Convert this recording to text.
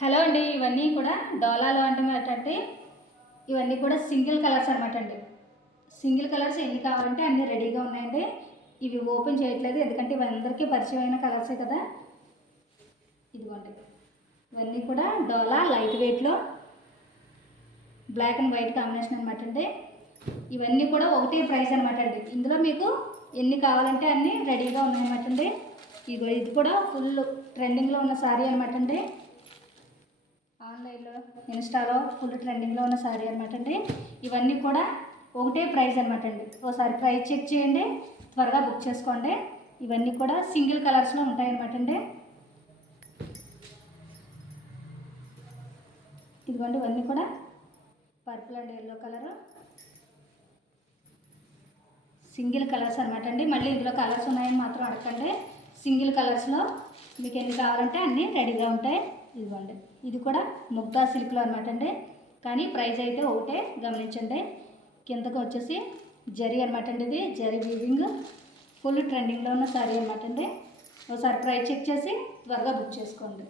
Hello అండి, ఇవన్నీ కూడా డోలాలో అంటే ఇవన్నీ కూడా సింగిల్ కలర్స్ అనమాట అండి. సింగిల్ కలర్స్ ఎన్ని కావాలంటే అన్నీ రెడీగా ఉన్నాయండి. ఇవి ఓపెన్ చేయట్లేదు ఎందుకంటే ఇవి అందరికీ పరిచయమైన కలర్సే కదా. ఇదిగోండి, ఇవన్నీ కూడా డోలా లైట్ వెయిట్లో బ్లాక్ అండ్ వైట్ కాంబినేషన్ అనమాట అండి. ఇవన్నీ కూడా ఒకటే ప్రైస్ అనమాట అండి. ఇందులో మీకు ఎన్ని కావాలంటే అన్నీ రెడీగా ఉన్నాయన్నమాట అండి. ఇది కూడా ఫుల్ ట్రెండింగ్లో ఉన్న శారీ అనమాట అండి. ఆన్లైన్లో ఇన్స్టాలో ఫుల్ ట్రెండింగ్లో ఉన్న శారీ అనమాట అండి. ఇవన్నీ కూడా ఒకటే ప్రైస్ అనమాట అండి. ఒకసారి ప్రైస్ చెక్ చేయండి, త్వరగా బుక్ చేసుకోండి. ఇవన్నీ కూడా సింగిల్ కలర్స్లో ఉంటాయన్నమాట అండి. ఇదిగోండి, ఇవన్నీ కూడా purple and yellow colour single colours అనమాట అండి. మళ్ళీ ఇందులో కలర్స్ ఉన్నాయని మాత్రం అడగండి. సింగిల్ కలర్స్లో మీకు ఎన్ని కావాలంటే అన్నీ రెడీగా ఉంటాయి. ఇదిగోండి, ఇది కూడా ముగ్ధా సిల్క్లో అనమాట అండి. కానీ ప్రైస్ అయితే ఒకటే, గమనించండి. కిందకు వచ్చేసి జరీ అనమాట అండి. ఇది జరీ వీవింగ్ ఫుల్ ట్రెండింగ్లో ఉన్న శారీ అనమాట అండి. ఒకసారి ప్రైస్ చెక్ చేసి త్వరగా బుక్ చేసుకోండి.